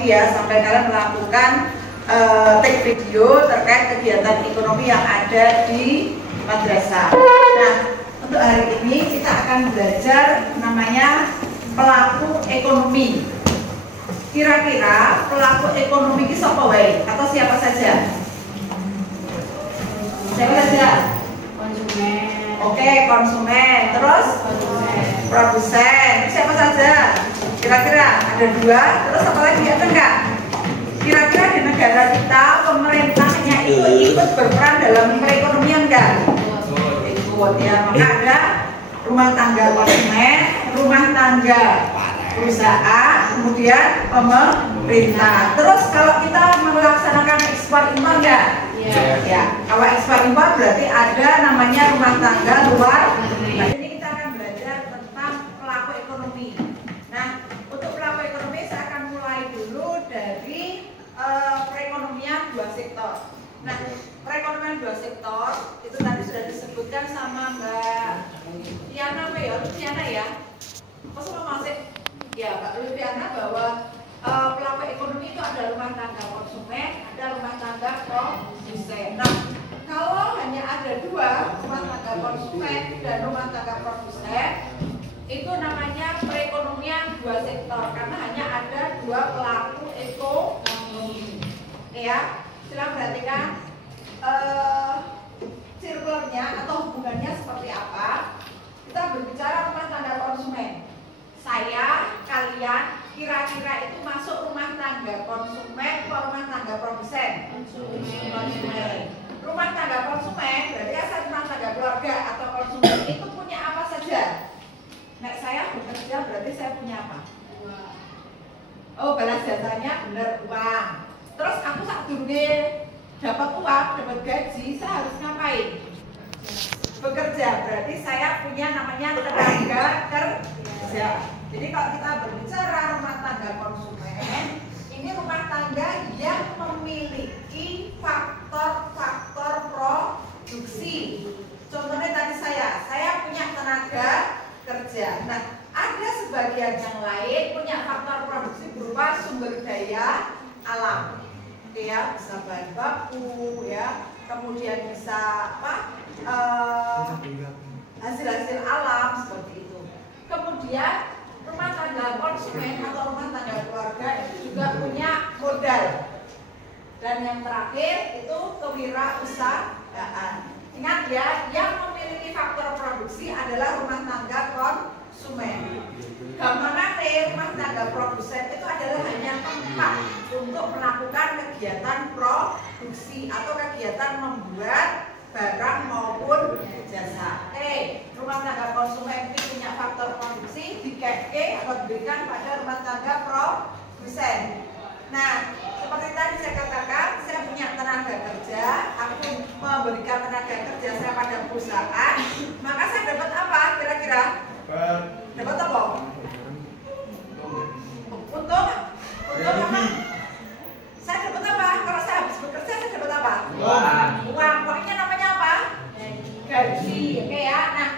ekonomi ya, sampai kalian melakukan take video terkait kegiatan ekonomi yang ada di madrasah. Nah, untuk hari ini kita akan belajar namanya pelaku ekonomi. Kira-kira pelaku ekonomi ini siapa wae atau siapa saja? Siapa saja? Konsumen. Oke, konsumen. Terus? Produsen. Siapa saja? Kira-kira ada 2. Terus apa lagi? Ada enggak? Kira-kira di negara kita pemerintahnya itu ikut berperan dalam perekonomian enggak? Ikut ya. Maka ada rumah tangga konsumen, rumah tangga perusahaan, kemudian pemerintah. Terus kalau kita melaksanakan ekspor impor enggak? Ya. Kalau ekspor impor berarti ada namanya rumah tangga luar. Nah, ini kita akan belajar tentang pelaku ekonomi. Nah, untuk pelaku ekonomi saya akan mulai dulu dari perekonomian 2 sektor. Nah, perekonomian 2 sektor itu tadi sudah disebutkan sama Mbak Tiana, apa ya? Tiana ya? Apa semua masih? Ya, Mbak Luciana, bahwa pelaku ekonomi itu ada rumah tangga konsumen, ada rumah tangga produsen. Nah, kalau hanya ada 2, rumah tangga konsumen dan rumah tangga produsen, itu namanya perekonomian 2 sektor karena hanya ada 2 pelaku ekonomi. Ya, silakan perhatikan circle-nya atau hubungannya seperti apa. Kita berbicara rumah tangga konsumen. Saya, kalian, kira-kira itu masuk rumah tangga konsumen atau rumah tangga produsen? Konsumen. Rumah tangga konsumen berarti asal rumah tangga keluarga atau konsumen itu punya apa saja? Nek saya bekerja berarti saya punya apa? Oh, balas jasanya bener, uang. Terus aku saat durunge dapat uang, dapat gaji, saya harus ngapain? Bekerja. Berarti saya punya namanya tenaga kerja. Jadi kalau kita berbicara rumah tangga konsumen, ini rumah tangga yang memiliki faktor-faktor produksi. Contohnya tadi saya punya tenaga kerja. Nah, ada sebagian yang lain punya faktor produksi berupa sumber daya alam. Ya, bisa bahan baku, ya, kemudian bisa apa? Hasil-hasil alam seperti itu. Kemudian rumah tangga konsumen atau rumah tangga keluarga itu juga punya modal. Dan yang terakhir itu kewirausahaan. Ingat ya, yang memiliki faktor produksi adalah rumah tangga konsumen. Gampangannya rumah tangga produsen itu adalah hanya tempat untuk melakukan kegiatan produksi atau kegiatan membuat barang maupun jasa. Rumah tangga konsumen itu punya faktor produksi dikeke atau diberikan pada rumah tangga produsen. Nah, seperti tadi saya katakan, saya punya tenaga kerja, aku memberikan tenaga kerja saya pada perusahaan, maka saya dapat apa kira-kira? Dapat apa? Untung apa? Saya dapat apa? Kalau saya habis bekerja saya dapat apa? Uang. Pokoknya namanya apa? Gaji. Oke ya. Nah,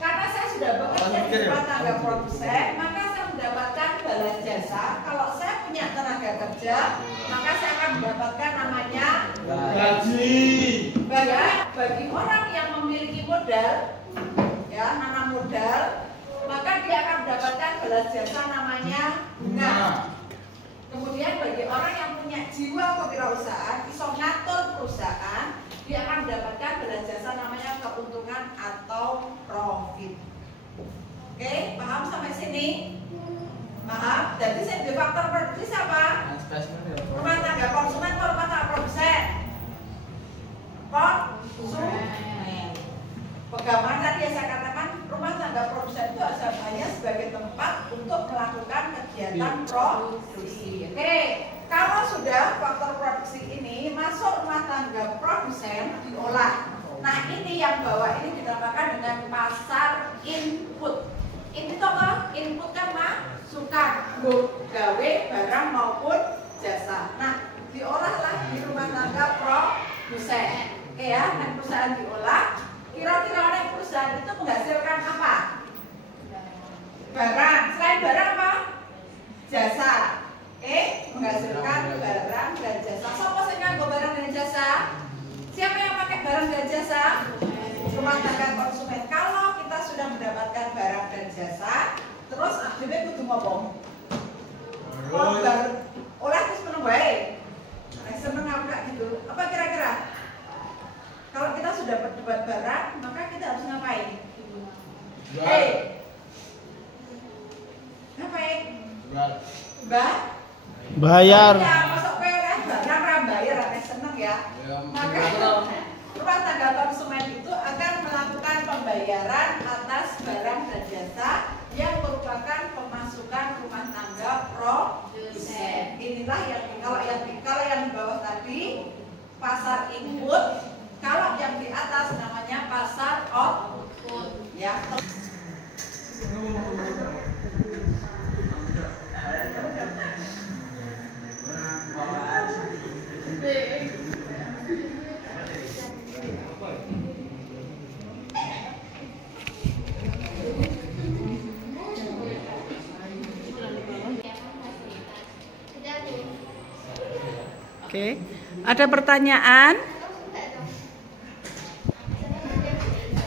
karena saya sudah bekerja di rumah tangga produsen, maka saya mendapatkan balas jasa. Kalau saya punya tenaga kerja, maka saya akan mendapatkan namanya gaji. Bagi orang yang memiliki modal, ya, nanam modal, maka dia akan mendapatkan balas jasa namanya bunga. Kemudian bagi orang yang punya jiwa kewirausahaan, iso ngatur perusahaan, dia akan mendapatkan balas jasa namanya keuntungan atau profit. Oke, paham sampai sini? Paham? Jadi saya faktor produksi apa? Rumah tangga konsumen atau rumah tangga produsen? Konsumen. Pegangan tadi yang saya katakan, rumah tangga produsen itu hanya sebagai tempat untuk melakukan kegiatan produksi. Oke, kalau sudah faktor produksi ini masuk rumah tangga produsen diolah. Nah, ini yang bawah ini dinamakan dengan pasar input. Ini tuh input kan masukan, gawe barang maupun jasa. Nah, diolahlah di rumah tangga produsen. Oke ya, nah perusahaan diolah. Kira-kira oleh perusahaan itu menghasilkan apa? Barang. Selain barang apa? Jasa. Menghasilkan rumah tangga konsumen. Kalau kita sudah mendapatkan barang dan jasa, terus akhirnya kudu ngomong. Oleh terus menang baik. Seneng apa enggak gitu? Apa kira-kira? Kalau kita sudah berdebat barang, maka kita harus ngapain? Ngapain? Bayar. Ya, masuk PLN barang bayar, seneng ya. Maka rumah tangga konsumen itu akan melakukan pembayaran atas barang dan jasa yang merupakan pemasukan rumah tangga produsen. Inilah yang kalau yang di bawah tadi pasar input, kalau yang di atas namanya pasar output. Ya. Oke, ada pertanyaan?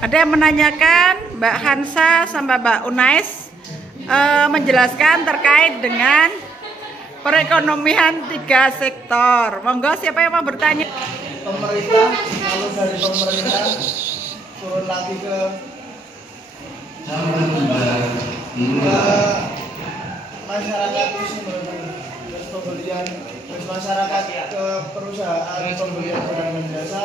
Ada yang menanyakan, Mbak Hansa sama Mbak Unais menjelaskan terkait dengan perekonomian 3 sektor. Monggo, siapa yang mau bertanya? Pemerintah, kalau dari pemerintah turun lagi ke masyarakat terus pembelian, terus masyarakat ke perusahaan pembelian barang dan jasa,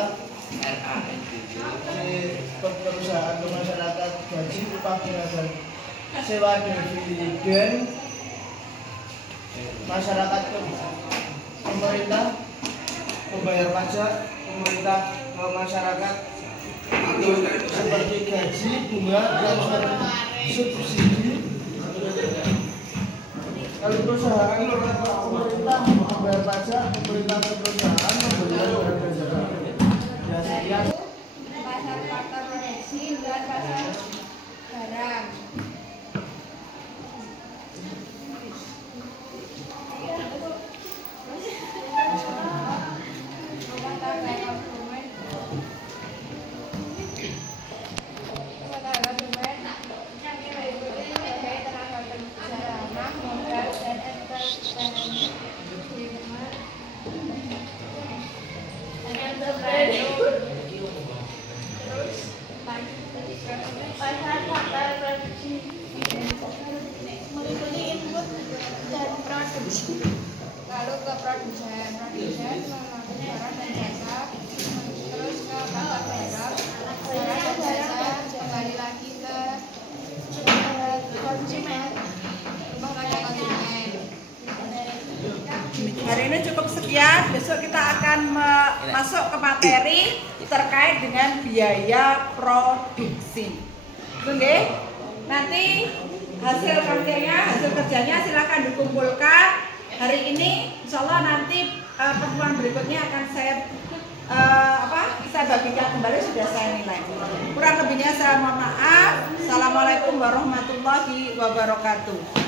perusahaan ke masyarakat gaji, upah bunga dan sewa dividen, masyarakat ke pemerintah membayar pajak, pemerintah ke masyarakat seperti gaji, bunga, dan subsidi. Kalau perusahaan pemerintah membayar pajak, pemerintah ke perusahaan membayar barang dan jasa. Ya sekian. Pasar produksi dan pasar barang. Meliputi input dan produksi. Lalu ke produsen memakai barang dan jasa, terus ke pasar barang dan jasa, kembali lagi ke konsumen, rumah tangga konsumen. Hari ini cukup sekian, besok kita akan masuk ke materi terkait dengan biaya produksi. Oke, nanti hasil kerjanya silahkan dikumpulkan. Hari ini, insya Allah nanti pertemuan berikutnya akan saya bagikan kembali, sudah saya nilai. Kurang lebihnya saya mohon maaf. Assalamualaikum warahmatullahi wabarakatuh.